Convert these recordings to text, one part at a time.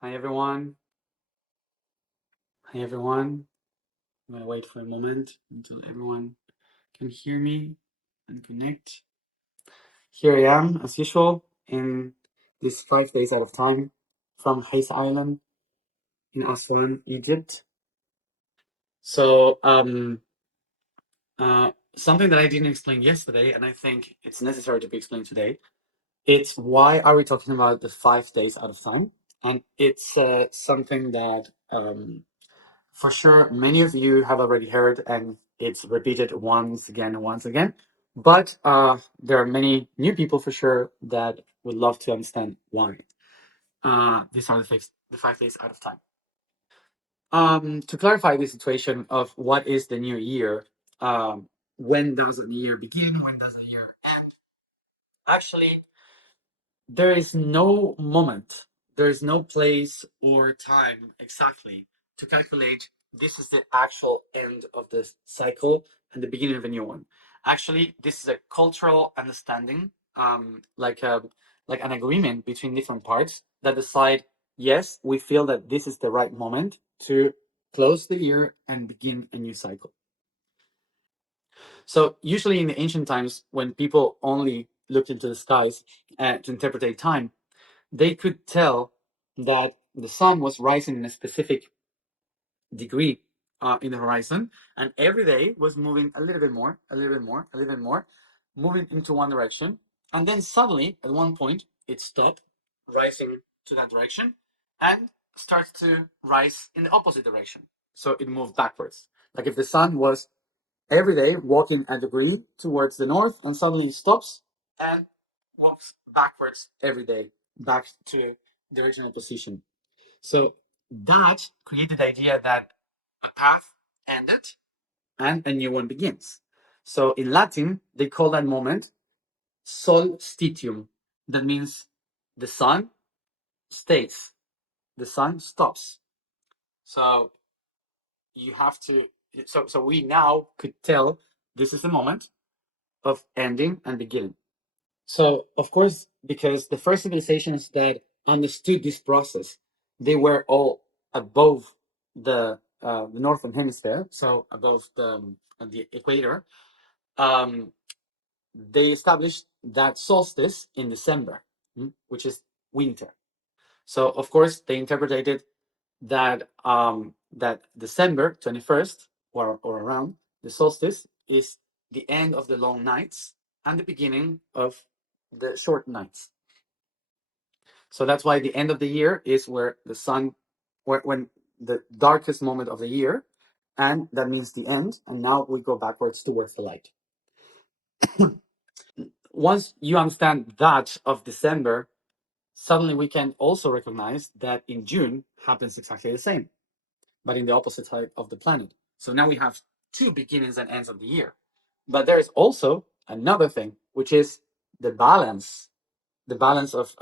Hi everyone. Hi everyone. I'm gonna wait for a moment until everyone can hear me and connect. Here I am, as usual, in these 5 days out of time from Hayes Island in Aswan, Egypt. So, something that I didn't explain yesterday, and I think it's necessary to be explained today. It's why are we talking about the 5 days out of time? And it's something that for sure, many of you have already heard, and it's repeated once again and once again. But there are many new people for sure that would love to understand why. These are the 5 days out of time. To clarify the situation of what is the new year, when does a new year begin? When does the year end? Actually, there is no moment, there is no place or time exactly to calculate this is the actual end of the cycle and the beginning of a new one. Actually, this is a cultural understanding, like an agreement between different parts that decide, yes, we feel that this is the right moment to close the year and begin a new cycle. So usually in the ancient times, when people only looked into the skies to interpret time, they could tell that the sun was rising in a specific degree in the horizon, and every day was moving a little bit more, a little bit more, a little bit more, moving into one direction. And then suddenly, at one point, it stopped rising to that direction and starts to rise in the opposite direction. So it moved backwards. Like if the sun was every day walking a degree towards the north and suddenly stops and walks backwards every day back to the original position. So that created the idea that a path ended and a new one begins. So in Latin, they call that moment solstitium. That means the sun stays, the sun stops. So you have to, so we now could tell this is the moment of ending and beginning. So, of course, because the first civilizations that understood this process, they were all above the northern hemisphere, so above the equator. Um, they established that solstice in December, which is winter. So, of course, they interpreted that December 21st or around the solstice is the end of the long nights and the beginning of the short nights. So that's why the end of the year is where the sun, when the darkest moment of the year, and that means the end. And now we go backwards towards the light. Once you understand that of December, suddenly we can also recognize that in June happens exactly the same, but in the opposite side of the planet. So now we have two beginnings and ends of the year. But there's also another thing, which is the balance, the balance of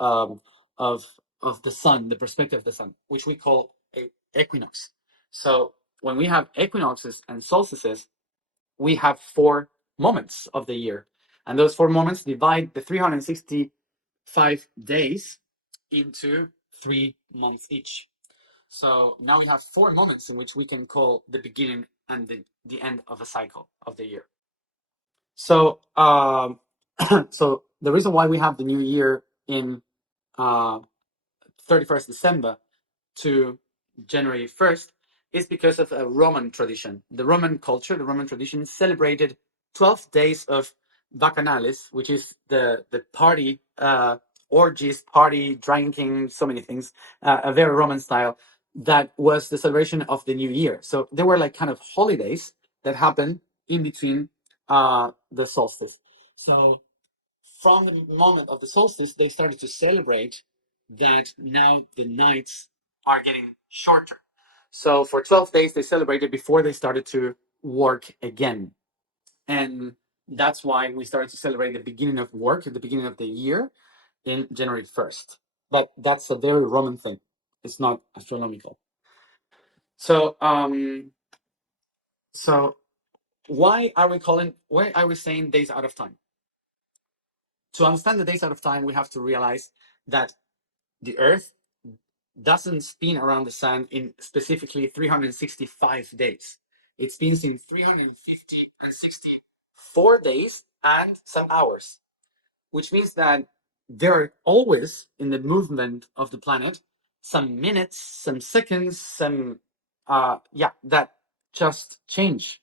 of the sun, the perspective of the sun, which we call a equinox. So when we have equinoxes and solstices, we have 4 moments of the year, and those 4 moments divide the 365 days into 3 months each. So now we have 4 moments in which we can call the beginning and the end of a cycle of the year. So, so the reason why we have the new year in uh, 31st December to January 1st is because of a Roman tradition. The Roman culture, the Roman tradition celebrated 12 days of bacchanales, which is the party, orgies, party, drinking, so many things, a very Roman style. That was the celebration of the new year. So there were like kind of holidays that happened in between the solstice. So from the moment of the solstice, they started to celebrate that now the nights are getting shorter. So for 12 days, they celebrated before they started to work again. And that's why we started to celebrate the beginning of work at the beginning of the year in January 1st. But that's a very Roman thing. It's not astronomical. So, so why are we saying days out of time? To understand the days out of time, we have to realize that the Earth doesn't spin around the sun in specifically 365 days. It spins in 350 and 64 days and some hours, which means that there are always in the movement of the planet some minutes, some seconds, some that just change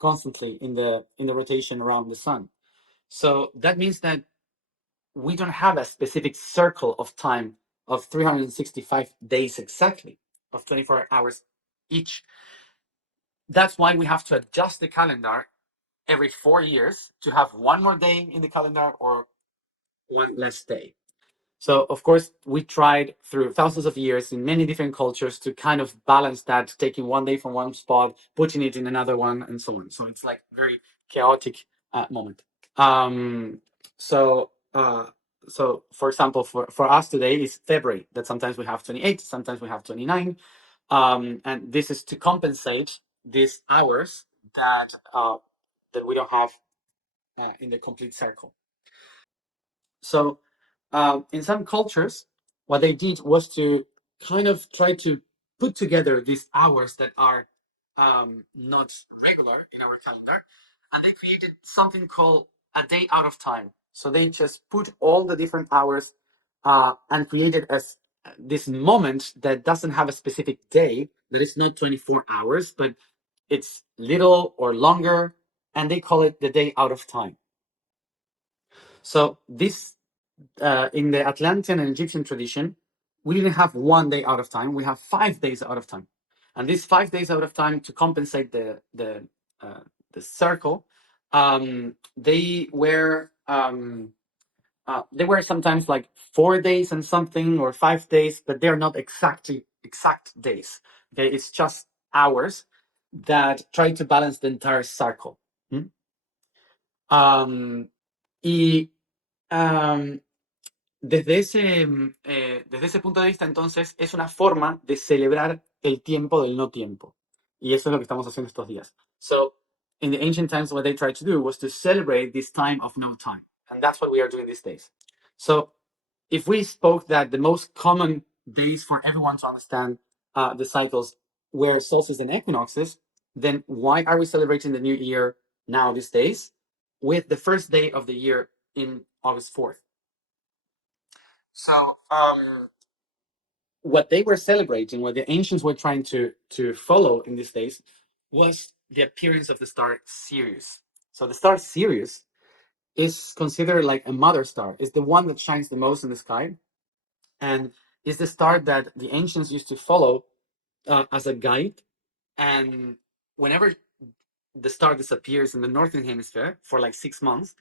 constantly in the rotation around the sun. So that means that we don't have a specific circle of time of 365 days exactly, of 24 hours each. That's why we have to adjust the calendar every 4 years to have one more day in the calendar or one less day. So, of course, we tried through thousands of years in many different cultures to kind of balance that, taking one day from one spot, putting it in another one, and so on. So it's like very chaotic moment. Um, so, uh, so for example, for us today is February. That sometimes we have 28, sometimes we have 29, and this is to compensate these hours that we don't have in the complete circle. So, in some cultures, what they did was to kind of try to put together these hours that are not regular in our calendar, and they created something called a day out of time. So they just put all the different hours and created this moment that doesn't have a specific day, that is not 24 hours, but it's little or longer, and they call it the day out of time. So this in the Atlantean and Egyptian tradition, we didn't have one day out of time. We have 5 days out of time, and these 5 days out of time to compensate the circle, they were sometimes like 4 days and something or 5 days, but they're not exact days. Okay, it's just hours that try to balance the entire circle. Hmm? Y desde ese punto de vista, entonces, es una forma de celebrar el tiempo del no tiempo. Y eso es lo que estamos haciendo estos días. So, in the ancient times, what they tried to do was to celebrate this time of no time. And that's what we are doing these days. So, if we spoke that the most common days for everyone to understand the cycles were solstices and equinoxes, then why are we celebrating the new year now these days with the first day of the year in August 4th? So, what they were celebrating, what the ancients were trying to follow in these days, was the appearance of the star Sirius. So the star Sirius is considered like a mother star. It's the one that shines the most in the sky, and is the star that the ancients used to follow as a guide. And whenever the star disappears in the northern hemisphere for like 6 months,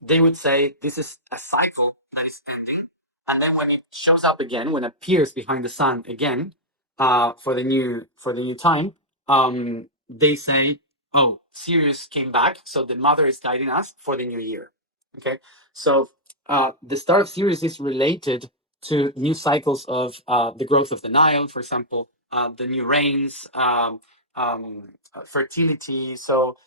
they would say this is a cycle that is ending. And then when it shows up again, when it appears behind the sun again, for the new time, they say, "Oh, Sirius came back, so the mother is guiding us for the new year." Okay, so the star of Sirius is related to new cycles of the growth of the Nile, for example, the new rains, fertility. So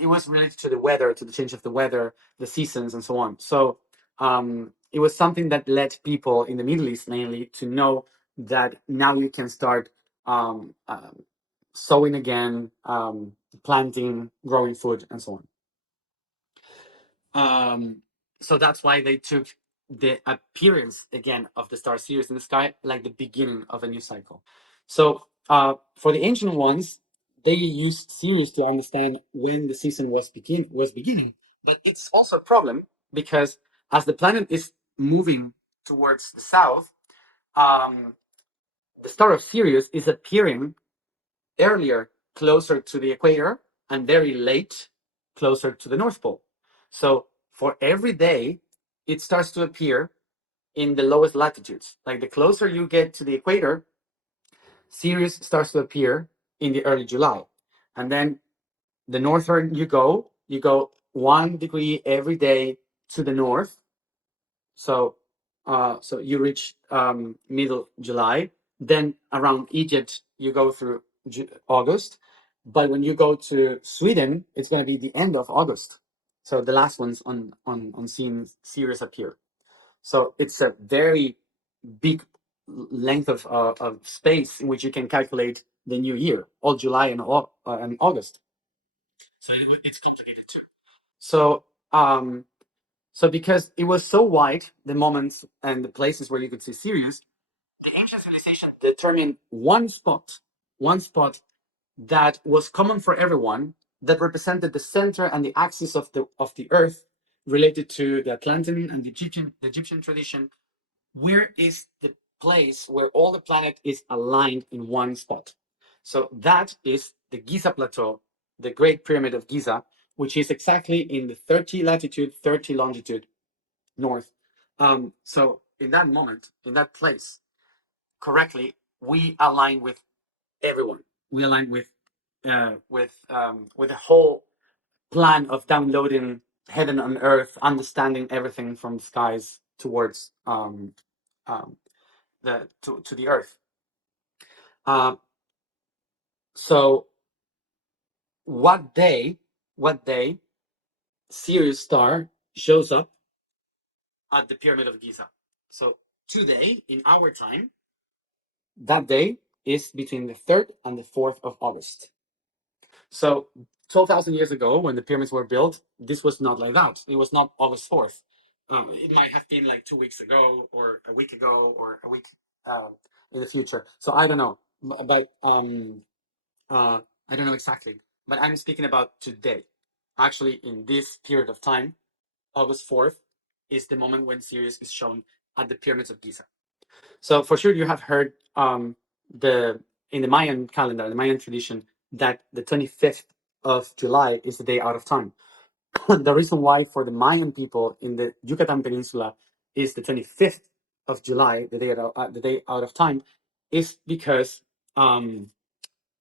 it was related to the weather, to the change of the weather, the seasons, and so on. So it was something that led people in the Middle East mainly to know that now you can start sowing again, planting, growing food, and so on. So that's why they took the appearance again of the star Sirius in the sky like the beginning of a new cycle. So for the ancient ones, they used Sirius to understand when the season was beginning. But it's also a problem because as the planet is moving towards the south, the star of Sirius is appearing earlier closer to the equator and very late closer to the North Pole. So for every day, it starts to appear in the lowest latitudes. Like the closer you get to the equator, Sirius starts to appear in the early July. And then the northern you go 1 degree every day to the north. So so you reach middle July. Then around Egypt, you go through August. But when you go to Sweden, it's going to be the end of August. So the last ones on seeing Sirius appear. So it's a very big length of space in which you can calculate the new year, all July and August. So it's complicated too. So so because it was so wide, the moments and the places where you could see Sirius, the ancient civilization determined one spot that was common for everyone, that represented the center and the axis of the earth, related to the Atlantean and the Egyptian tradition. Where is the place where all the planet is aligned in one spot? So that is the Giza Plateau, the Great Pyramid of Giza, which is exactly in the 30 latitude, 30 longitude north. So in that moment, in that place, correctly, we align with everyone. We align with the whole plan of downloading heaven on earth, understanding everything from skies towards to the earth. Uh, so what day Sirius star shows up at the Pyramid of Giza? So today, in our time, that day is between the 3rd and the 4th of August. So 12,000 years ago, when the pyramids were built, this was not like that. It was not August 4th. It might have been like 2 weeks ago, or a week ago, or a week in the future. So I don't know, but I don't know exactly. But I'm speaking about today. Actually, in this period of time, August 4th is the moment when Sirius is shown at the pyramids of Giza. So for sure, you have heard the in the Mayan calendar, the Mayan tradition, that the 25th of July is the day out of time. The reason why for the Mayan people in the Yucatan Peninsula is the 25th of July, the day out of time, is because um,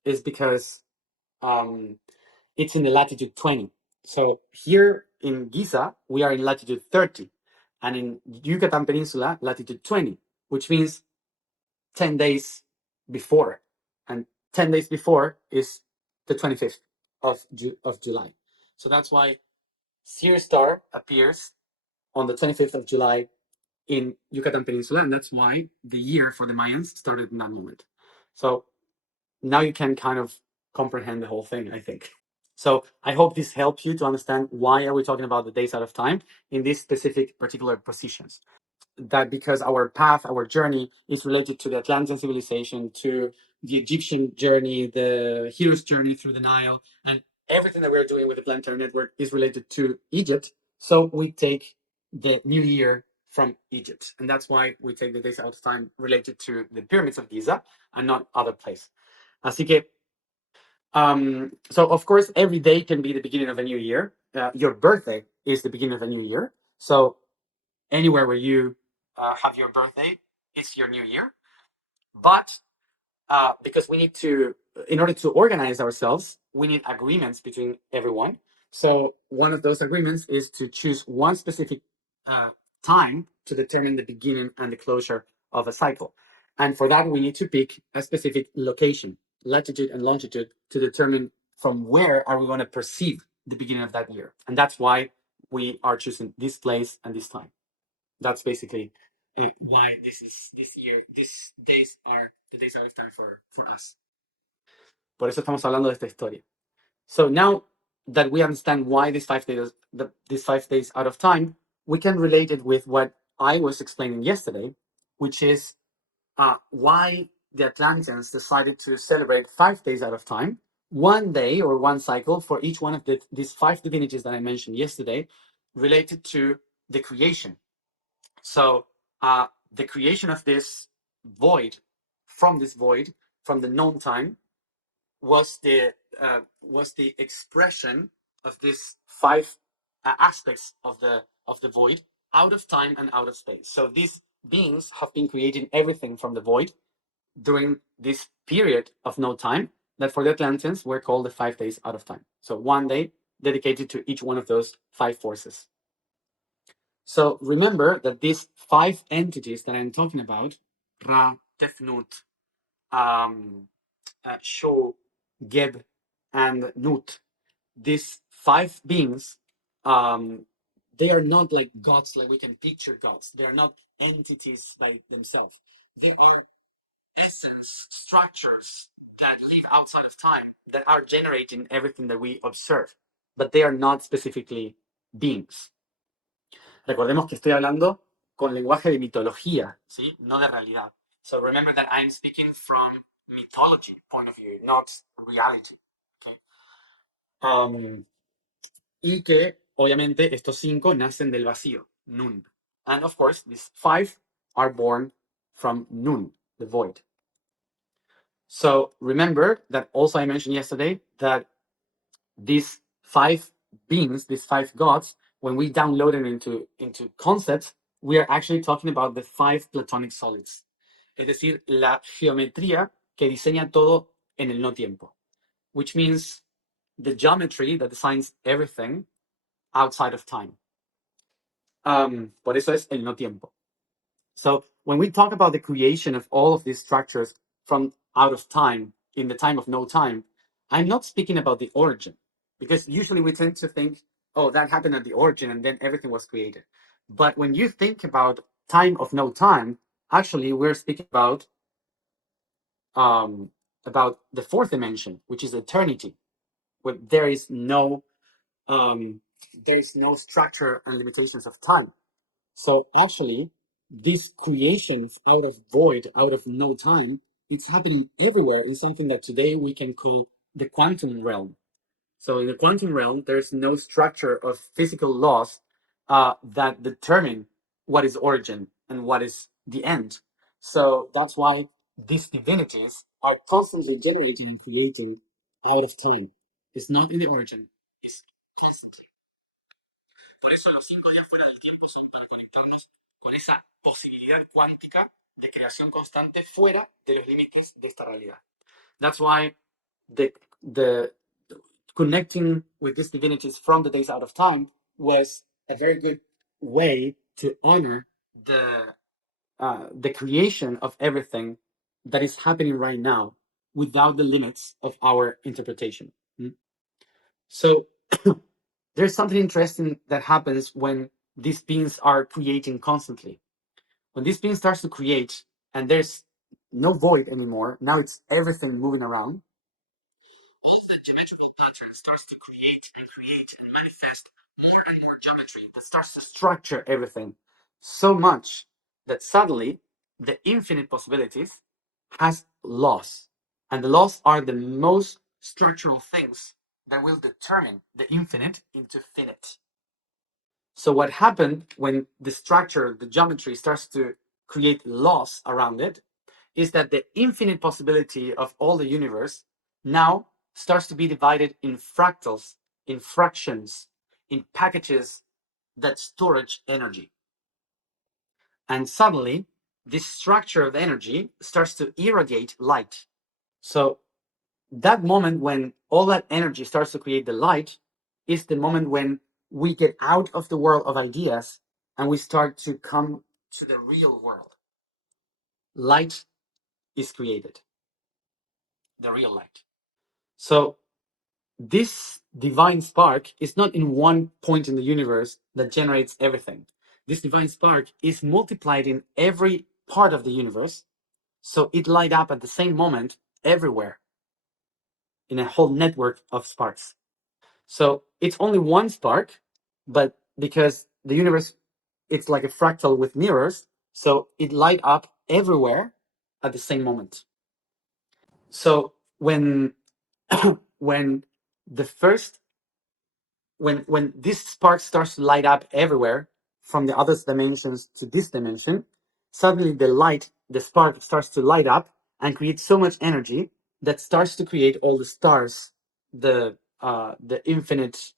is because um, it's in the latitude 20. So here in Giza, we are in latitude 30, and in Yucatan Peninsula, latitude 20, which means 10 days before. And 10 days before is the 25th of July. So that's why Sirius star appears on the 25th of July in Yucatan Peninsula, and that's why the year for the Mayans started in that moment. So now you can kind of comprehend the whole thing, I think. So I hope this helps you to understand why are we talking about the days out of time in these specific particular positions. That because our path, our journey is related to the Atlantean civilization, to the Egyptian journey, the hero's journey through the Nile, and everything that we're doing with the planetary network is related to Egypt. So we take the new year from Egypt. And that's why we take the days out of time related to the pyramids of Giza and not other place. Así que so of course, every day can be the beginning of a new year. Your birthday is the beginning of a new year. So anywhere where you have your birthday, it's your new year. But because we need to, in order to organize ourselves, we need agreements between everyone. So one of those agreements is to choose one specific time to determine the beginning and the closure of a cycle. And for that, we need to pick a specific location, latitude and longitude, to determine from where are we going to perceive the beginning of that year. And that's why we are choosing this place and this time. That's basically why this year, these days are the days out of time for us. Por eso estamos hablando de esta historia. So now that we understand why these 5 days out of time, we can relate it with what I was explaining yesterday, which is why the Atlanteans decided to celebrate 5 days out of time, one day or one cycle for each one of these 5 divinities that I mentioned yesterday, related to the creation. So the creation of this void, from the known time, was the expression of these five aspects of the void, out of time and out of space. So these beings have been creating everything from the void during this period of no time that for the Atlanteans were called the 5 days out of time. So one day dedicated to each one of those five forces. So remember that these five entities that I'm talking about, Ra, Tefnut, Sho, Geb, and Nut, these five beings, they are not like gods, like we can picture gods. They are not entities by themselves. the essence, structures that live outside of time that are generating everything that we observe, but they are not specifically beings. Recordemos que estoy hablando con lenguaje de mitología, ¿sí? No de realidad. So remember that I'm speaking from mythology point of view, not reality. Okay? Y que, obviamente, estos 5 nacen del vacío, nun. And of course, these 5 are born from nun, the void. So remember that also I mentioned yesterday that these 5 beings, these 5 gods, when we download them into concepts, we are actually talking about the 5 platonic solids. Es decir, la geometría que diseña todo en el no tiempo. Which means the geometry that designs everything outside of time. Por eso es el no tiempo. So when we talk about the creation of all of these structures from out of time, in the time of no time, I'm not speaking about the origin, because usually we tend to think, oh, that happened at the origin and then everything was created. But when you think about time of no time, actually we're speaking about the 4th dimension, which is eternity, where there's no structure and limitations of time. So actually, these creations out of void, out of no time, it's happening everywhere in something that today we can call the quantum realm. So in the quantum realm, there's no structure of physical laws that determine what is origin and what is the end. So that's why these divinities are constantly generating and creating out of time. It's not in the origin, it's constantly. Por eso los 5 días fuera del tiempo son para conectarnos con esa posibilidad cuántica de creación constante fuera de los límites de esta realidad. That's why the connecting with these divinities from the days out of time was a very good way to honor the creation of everything that is happening right now without the limits of our interpretation. So there's something interesting that happens when these beings are creating constantly. When this being starts to create and there's no void anymore, now it's everything moving around, all of that geometrical pattern starts to create and manifest more and more geometry that starts to structure everything so much that suddenly the infinite possibilities has laws. And the laws are the most structural things that will determine the infinite into finite. So what happened when the structure, the geometry starts to create laws around it, is that the infinite possibility of all the universe now starts to be divided in fractals, in fractions, in packages that storage energy. And suddenly, this structure of energy starts to irradiate light. So that moment when all that energy starts to create the light is the moment when we get out of the world of ideas and we start to come to the real world. Light is created, the real light. So this divine spark is not in one point in the universe that generates everything. This divine spark is multiplied in every part of the universe, so it light up at the same moment everywhere in a whole network of sparks. So it's only one spark, but because the universe, it's like a fractal with mirrors, so it light up everywhere at the same moment. So when when the first when this spark starts to light up everywhere from the other dimensions to this dimension, suddenly the spark starts to light up and create so much energy that starts to create all the stars, the infinite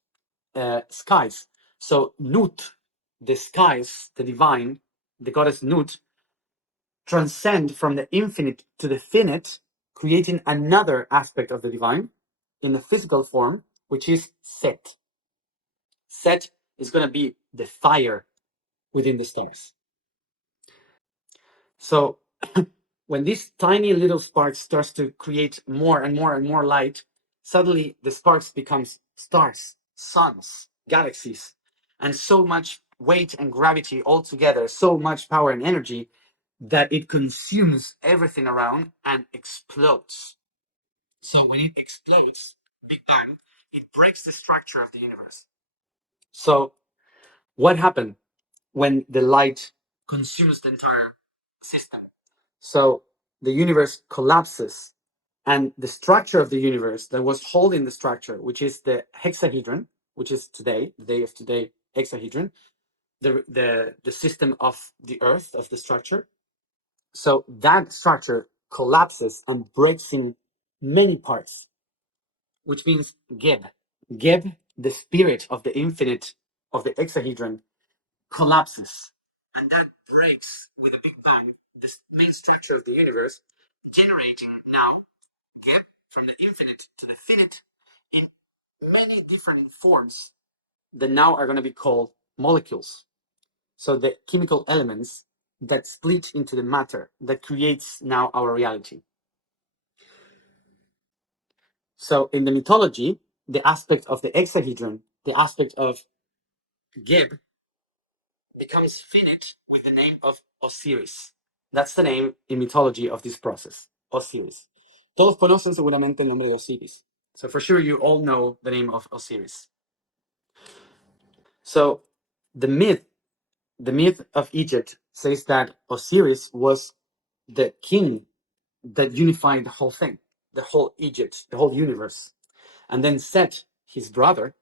skies. So Nut, the skies, the divine, the goddess Nut, transcend from the infinite to the finite, creating another aspect of the divine in the physical form, which is Set. Set is going to be the fire within the stars. So when this tiny little spark starts to create more and more and more light, suddenly the sparks becomes stars, suns, galaxies, and so much weight and gravity all together, so much power and energy that it consumes everything around and explodes. So when it explodes, Big Bang, it breaks the structure of the universe. So what happened when the light consumes the entire system? So the universe collapses, and the structure of the universe that was holding the structure, which is the hexahedron, which is today, the day of today, hexahedron, the system of the earth, of the structure. So that structure collapses and breaks in many parts, which means Geb. Geb, the spirit of the infinite of the hexahedron, collapses. And that breaks with a big bang the main structure of the universe, generating now Geb from the infinite to the finite in many different forms that now are going to be called molecules. So the chemical elements that split into the matter that creates now our reality. So in the mythology, the aspect of the hexahedron, the aspect of Geb, becomes finite with the name of Osiris. That's the name in mythology of this process, Osiris. Todos conocen seguramente el nombre de Osiris. So for sure you all know the name of Osiris. So the myth of Egypt says that Osiris was the king that unified the whole thing, the whole Egypt, the whole universe. And then Set, his brother,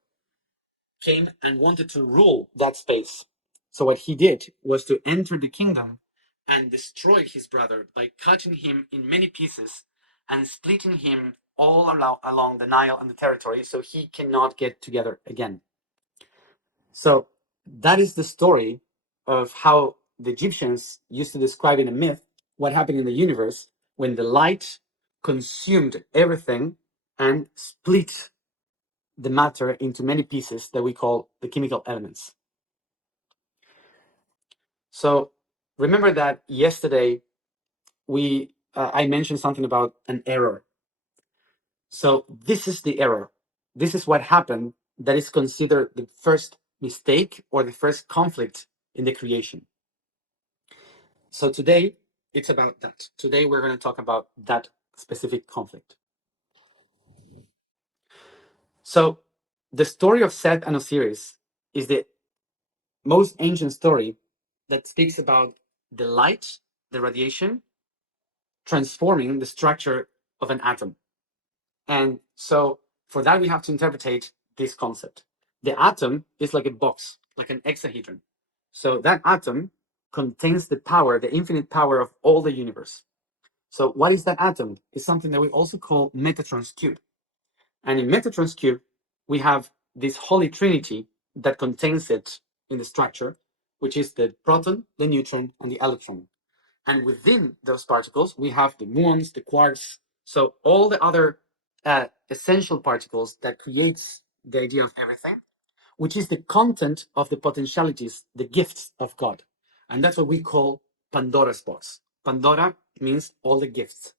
came and wanted to rule that space. So what he did was to enter the kingdom and destroy his brother by cutting him in many pieces and splitting him all along the Nile and the territory so he cannot get together again. So that is the story of how the Egyptians used to describe in a myth what happened in the universe when the light consumed everything and split the matter into many pieces that we call the chemical elements. So remember that yesterday I mentioned something about an error. So this is the error. This is what happened that is considered the first mistake or the first conflict in the creation. So today it's about that. Today we're going to talk about that specific conflict. So the story of Seth and Osiris is the most ancient story that speaks about the light, the radiation, transforming the structure of an atom. And so for that, we have to interpret this concept. The atom is like a box, like an hexahedron. So that atom contains the power, the infinite power of all the universe. So what is that atom? It's something that we also call Metatron's cube. And in Metatron's cube, we have this holy trinity that contains it in the structure, which is the proton, the neutron, and the electron. And within those particles, we have the muons, the quarks, so all the other essential particles that creates the idea of everything, which is the content of the potentialities, the gifts of God. And that's what we call Pandora's box. Pandora means all the gifts.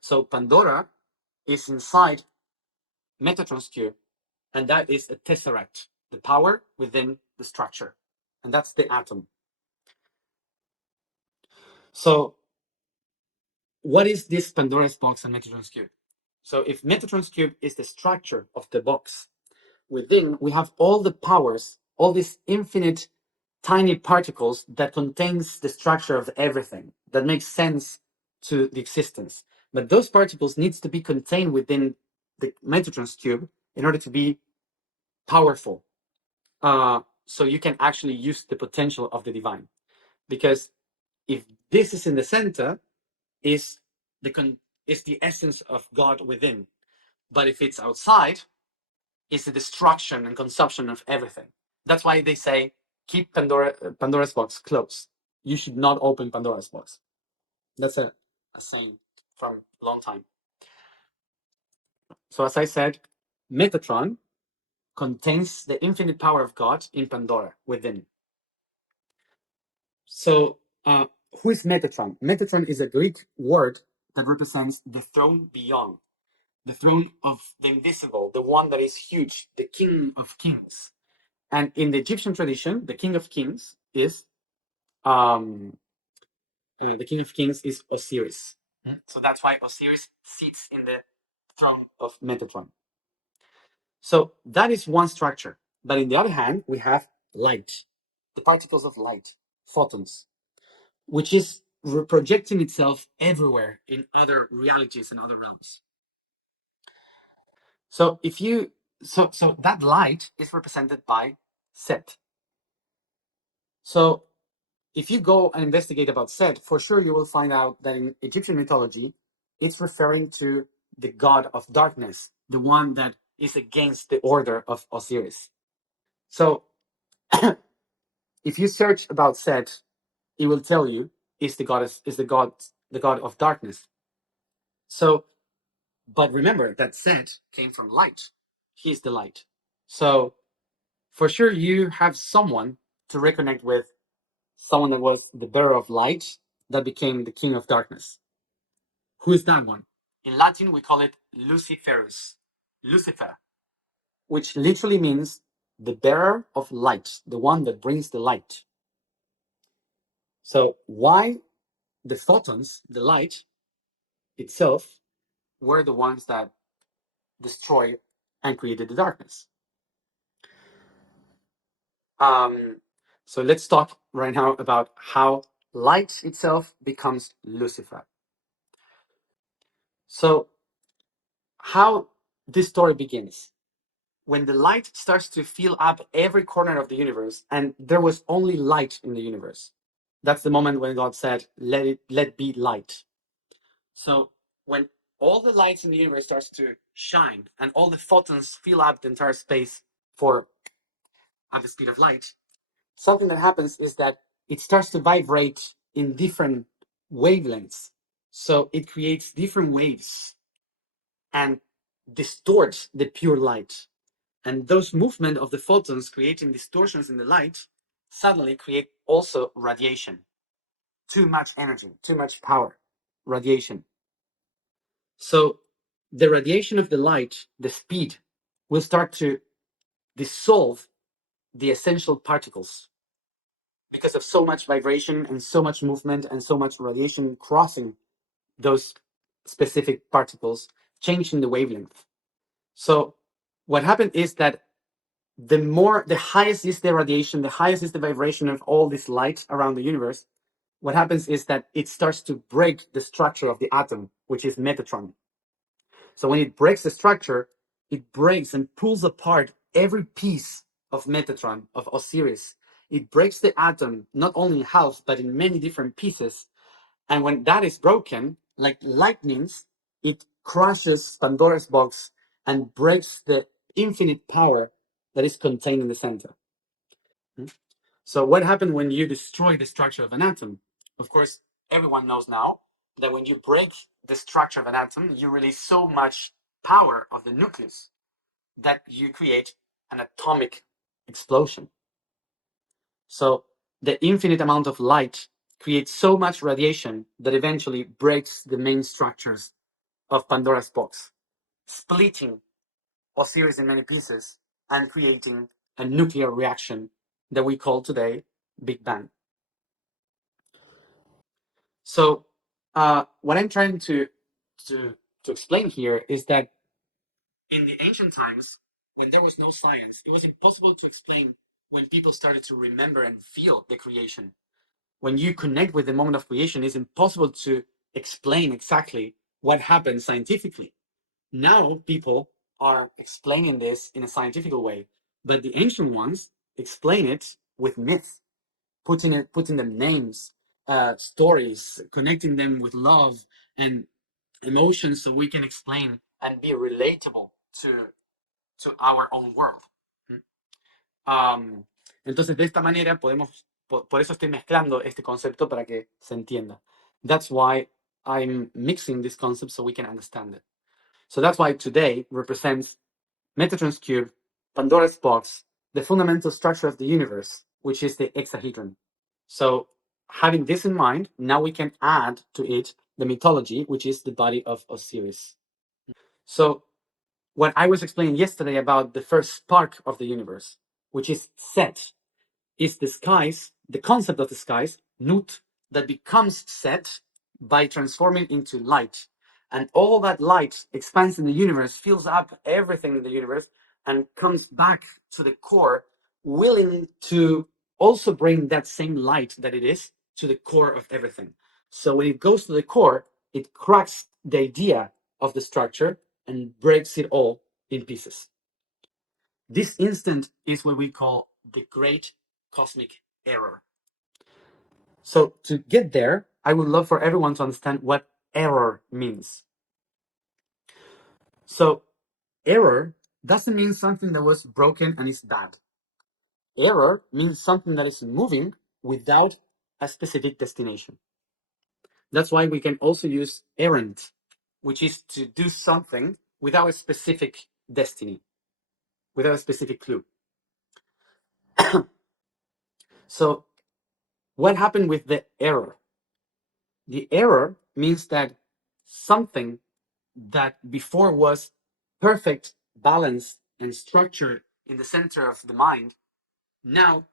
So Pandora is inside Metatron's cube, and that is a tesseract, the power within the structure. And that's the atom. So what is this Pandora's box and Metatron's cube? So if Metatron's cube is the structure of the box, within we have all the powers, all these infinite tiny particles that contains the structure of everything that makes sense to the existence. But those particles needs to be contained within the Metatron's cube in order to be powerful. So you can actually use the potential of the divine. Because if this is in the center, is the essence of God within. But if it's outside, it's the destruction and consumption of everything. That's why they say keep Pandora's box closed. You should not open Pandora's box. That's a saying from a long time. So as I said, Metatron contains the infinite power of God in Pandora within. So who is Metatron? Metatron is a Greek word that represents the throne beyond, the throne of the invisible, the one that is huge, the king of kings. And in the Egyptian tradition, the king of kings is the King of Kings is Osiris. So that's why Osiris sits in the throne of Metatron. So that is one structure. But in the other hand, we have light, the particles of light, photons, which is projecting itself everywhere in other realities and other realms. So if you so that light is represented by Set. So if you go and investigate about Set, for sure you will find out that in Egyptian mythology, it's referring to the god of darkness, the one that is against the order of Osiris. So if you search about Set, it will tell you is the god of darkness. So, but remember that Set came from light. He is the light. So for sure you have someone to reconnect with, someone that was the bearer of light that became the king of darkness. Who is that one? In Latin, we call it Luciferus, Lucifer, which literally means the bearer of light, the one that brings the light. So why the photons, the light itself, were the ones that destroyed and created the darkness? So let's talk right now about how light itself becomes Lucifer. So how this story begins, when the light starts to fill up every corner of the universe and there was only light in the universe. That's the moment when God said, let be light. So when all the lights in the universe starts to shine and all the photons fill up the entire space at the speed of light, something that happens is that it starts to vibrate in different wavelengths. So it creates different waves and distorts the pure light. And those movement of the photons creating distortions in the light suddenly create also radiation. Too much energy, too much power, radiation. So the radiation of the light, the speed, will start to dissolve the essential particles because of so much vibration and so much movement and so much radiation crossing those specific particles, changing the wavelength. So what happened is that the highest is the radiation, the highest is the vibration of all this light around the universe. What happens is that it starts to break the structure of the atom, which is Metatron. So when it breaks the structure, it breaks and pulls apart every piece of Metatron, of Osiris. It breaks the atom not only in half, but in many different pieces. And when that is broken, like lightnings, it crushes Pandora's box and breaks the infinite power that is contained in the center. So what happened when you destroy the structure of an atom? Of course, everyone knows now that when you break the structure of an atom, you release so much power of the nucleus that you create an atomic explosion. So the infinite amount of light creates so much radiation that eventually breaks the main structures of Pandora's box, splitting Osiris in many pieces and creating a nuclear reaction that we call today Big Bang. So what I'm trying to explain here is that in the ancient times, when there was no science, it was impossible to explain when people started to remember and feel the creation. When you connect with the moment of creation, it's impossible to explain exactly what happened scientifically. Now people are explaining this in a scientific way, but the ancient ones explain it with myth, putting them names, stories, connecting them with love and emotions, so we can explain and be relatable to our own world. Entonces, de esta manera podemos, por eso estoy mezclando este concepto para que se entienda. That's why I'm mixing this concept so we can understand it. So that's why today represents Metatron's cube, Pandora's box, the fundamental structure of the universe, which is the Hexahedron. So having this in mind, now we can add to it the mythology, which is the body of Osiris. So what I was explaining yesterday about the first spark of the universe, which is Set, is the skies, the concept of the skies, Nut, that becomes set by transforming into light. And all that light expands in the universe, fills up everything in the universe, and comes back to the core, willing to also bring that same light that it is to the core of everything. So when it goes to the core, it cracks the idea of the structure and breaks it all in pieces. This instant is what we call the great cosmic error. So to get there, I would love for everyone to understand what error means. So error doesn't mean something that was broken and is bad. Error means something that is moving without a specific destination. That's why we can also use errant, which is to do something without a specific destiny, without a specific clue. So what happened with the error? The error means that something that before was perfect, balanced, and structured in the center of the mind, now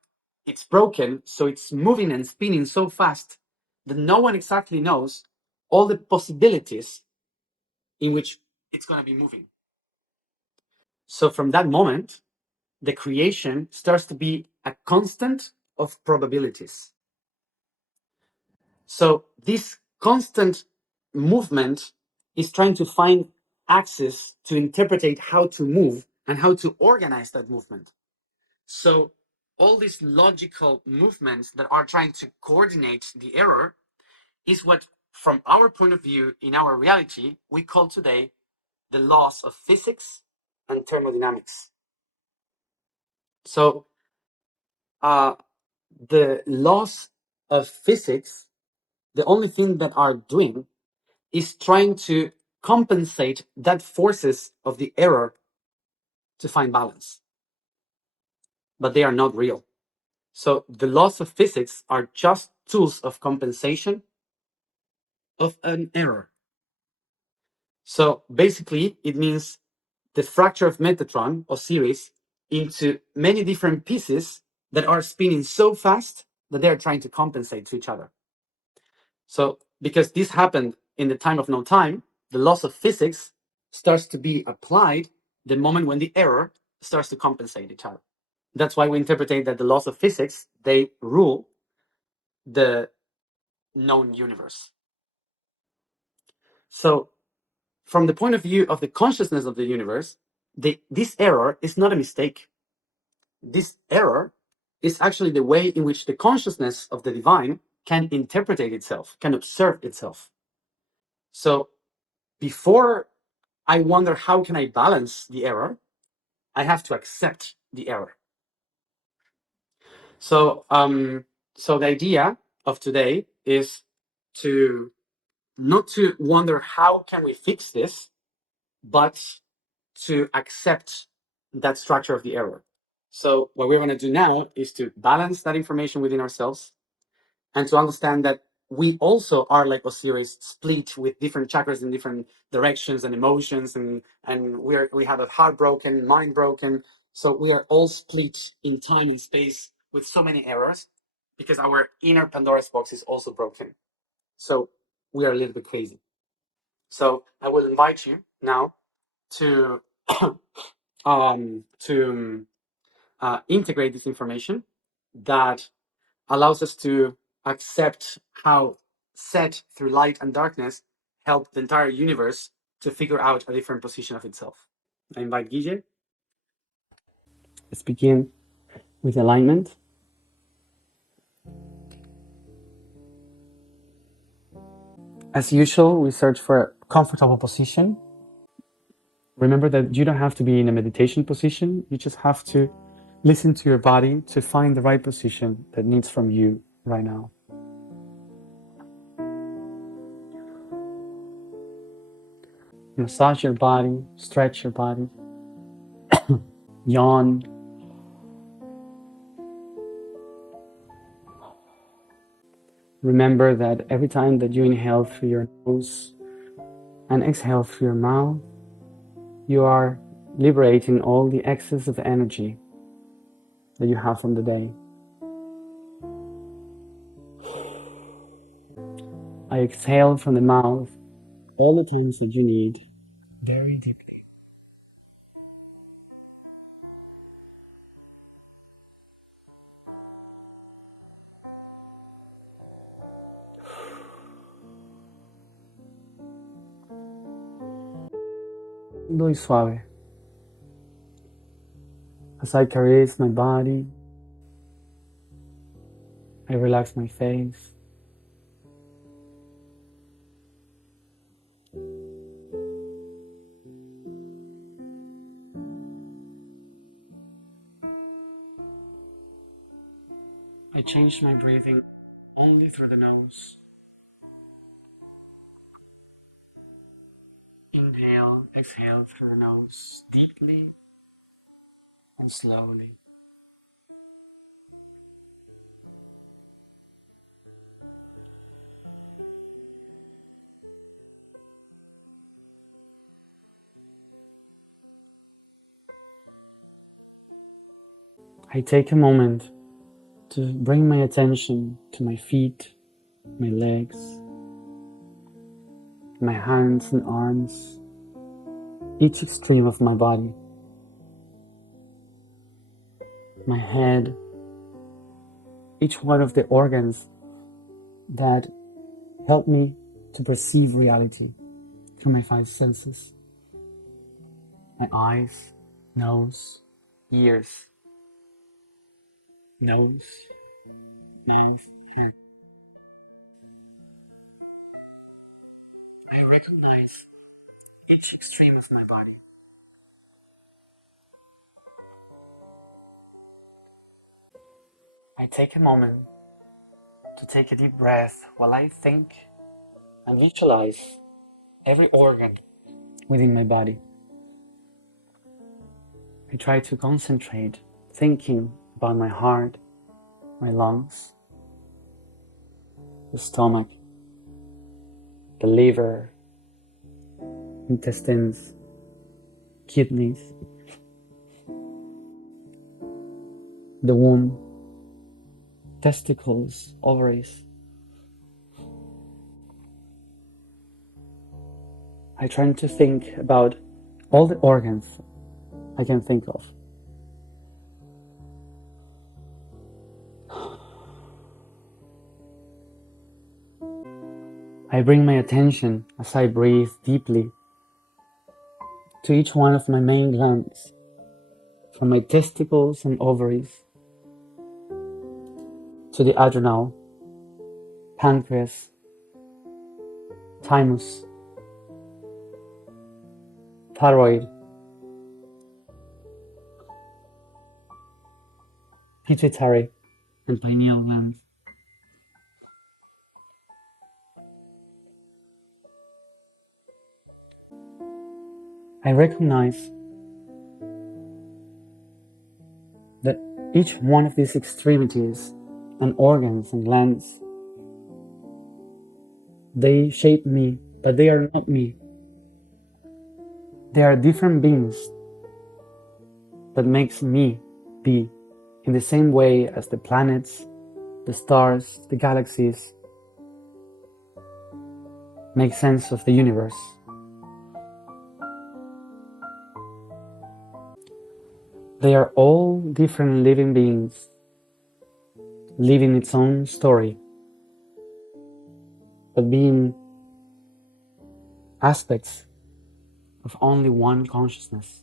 it's broken, so it's moving and spinning so fast that no one exactly knows all the possibilities in which it's going to be moving. So from that moment, the creation starts to be a constant of probabilities. So this constant movement is trying to find access to interpret how to move and how to organize that movement. So all these logical movements that are trying to coordinate the error is what, from our point of view, in our reality, we call today the laws of physics and thermodynamics. So the laws of physics, the only thing that are doing is trying to compensate that forces of the error to find balance. But they are not real. So the laws of physics are just tools of compensation of an error. So basically, it means the fracture of Metatron, Osiris, into many different pieces that are spinning so fast that they are trying to compensate to each other. So because this happened in the time of no time, the laws of physics starts to be applied the moment when the error starts to compensate each other. That's why we interpret that the laws of physics, they rule the known universe. So from the point of view of the consciousness of the universe, this error is not a mistake. This error is actually the way in which the consciousness of the divine can interpret itself, can observe itself. So before I wonder how can I balance the error, I have to accept the error. So the idea of today is to not to wonder how can we fix this, but to accept that structure of the error. So what we're going to do now is to balance that information within ourselves and to understand that we also are like Osiris, split with different chakras in different directions and emotions, and we have a heart broken, mind broken. So we are all split in time and space with so many errors because our inner Pandora's box is also broken. So we are a little bit crazy. So I will invite you now to integrate this information that allows us to accept how set through light and darkness help the entire universe to figure out a different position of itself. I invite Guille. Let's begin with alignment. As usual, we search for a comfortable position. Remember that you don't have to be in a meditation position. You just have to listen to your body to find the right position that needs from you right now. Massage your body, stretch your body, yawn. Remember that every time that you inhale through your nose and exhale through your mouth, you are liberating all the excess of energy that you have from the day. I exhale from the mouth all the times that you need, very deeply. Muy suave. As I caress my body, I relax my face. I change my breathing only through the nose. Inhale, exhale through the nose, deeply and slowly. I take a moment to bring my attention to my feet, my legs, my hands and arms, each extreme of my body, my head, each one of the organs that help me to perceive reality through my five senses. My eyes, nose, ears, nose, mouth, hair. I recognize each extreme of my body. I take a moment to take a deep breath while I think and visualize every organ within my body. I try to concentrate, thinking about my heart, my lungs, the stomach, the liver, intestines, kidneys, the womb, testicles, ovaries. I try to think about all the organs I can think of. I bring my attention as I breathe deeply to each one of my main glands, from my testicles and ovaries to the adrenal, pancreas, thymus, thyroid, pituitary, and pineal glands. I recognize that each one of these extremities and organs and glands, they shape me, but they are not me. They are different beings that makes me be, in the same way as the planets, the stars, the galaxies make sense of the universe. They are all different living beings, living its own story, but being aspects of only one consciousness.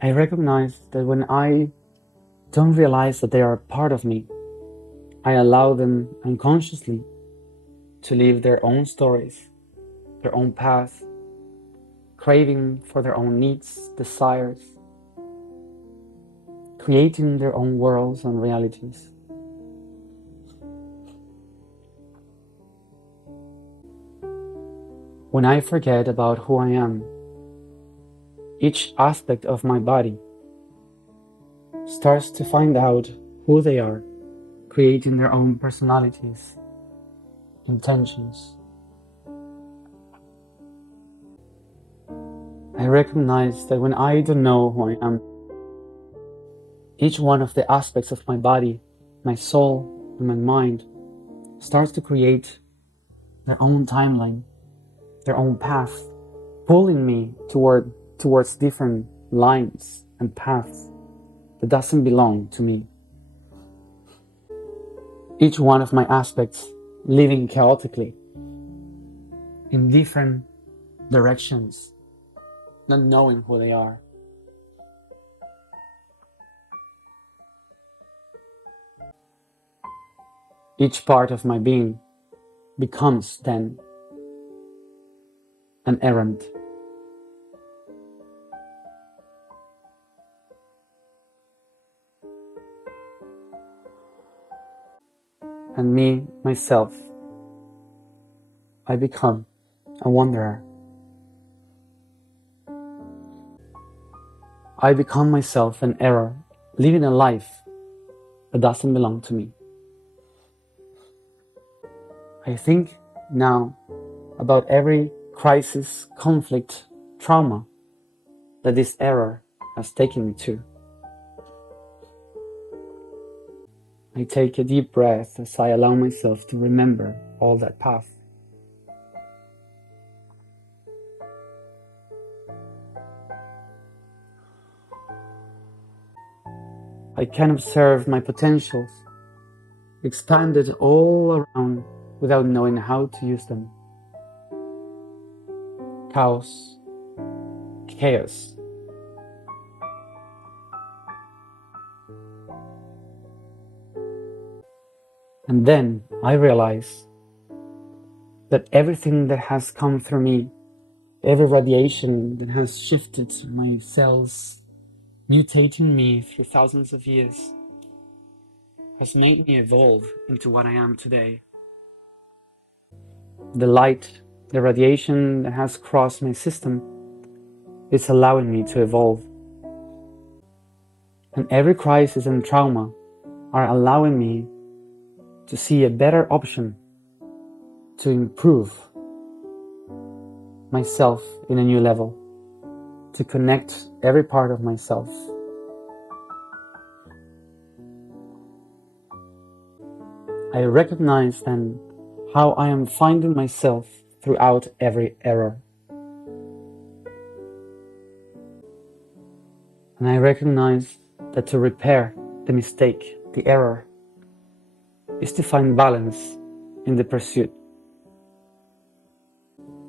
I recognize that when I don't realize that they are part of me, I allow them unconsciously to live their own stories, their own path, craving for their own needs, desires, creating their own worlds and realities. When I forget about who I am, each aspect of my body starts to find out who they are, creating their own personalities, intentions. I recognize that when I don't know who I am, each one of the aspects of my body my soul and my mind starts to create their own timeline, their own path, pulling me towards different lines and paths that doesn't belong to me. Each one of my aspects living chaotically in different directions, not knowing who they are. Each part of my being becomes then an errand. And me, myself, I become a wanderer. I become myself an error, living a life that doesn't belong to me. I think now about every crisis, conflict, trauma that this error has taken me to. I take a deep breath as I allow myself to remember all that path. I can observe my potentials expanded all around without knowing how to use them. Chaos. And then I realize that everything that has come through me, every radiation that has shifted my cells, mutating me through thousands of years, has made me evolve into what I am today. The light, the radiation that has crossed my system is allowing me to evolve. And every crisis and trauma are allowing me to see a better option to improve myself in a new level, to connect every part of myself. I recognize then how I am finding myself throughout every error. And I recognize that to repair the mistake, the error, is to find balance in the pursuit.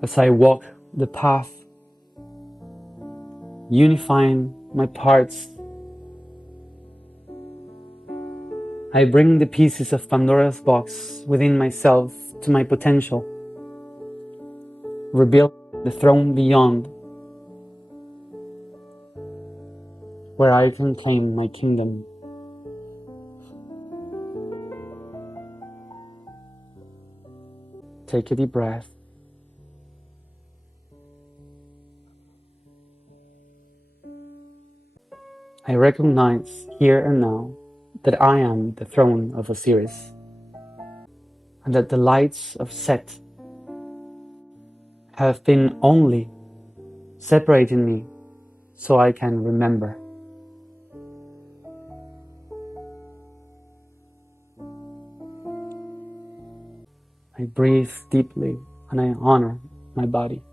As I walk the path, unifying my parts, I bring the pieces of Pandora's box within myself to my potential, rebuild the throne beyond, where I can claim my kingdom. Take a deep breath. I recognize here and now that I am the throne of Osiris, and that the lights of Set have been only separating me so I can remember. I breathe deeply and I honor my body.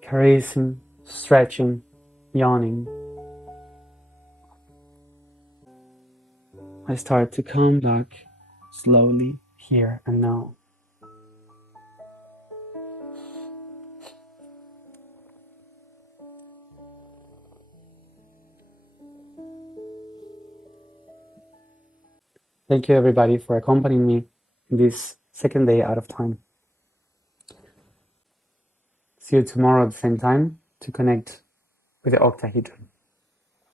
Caressing, stretching, yawning. I start to come back slowly here and now. Thank you everybody for accompanying me in this second day out of time. See you tomorrow at the same time to connect with the Octahedron.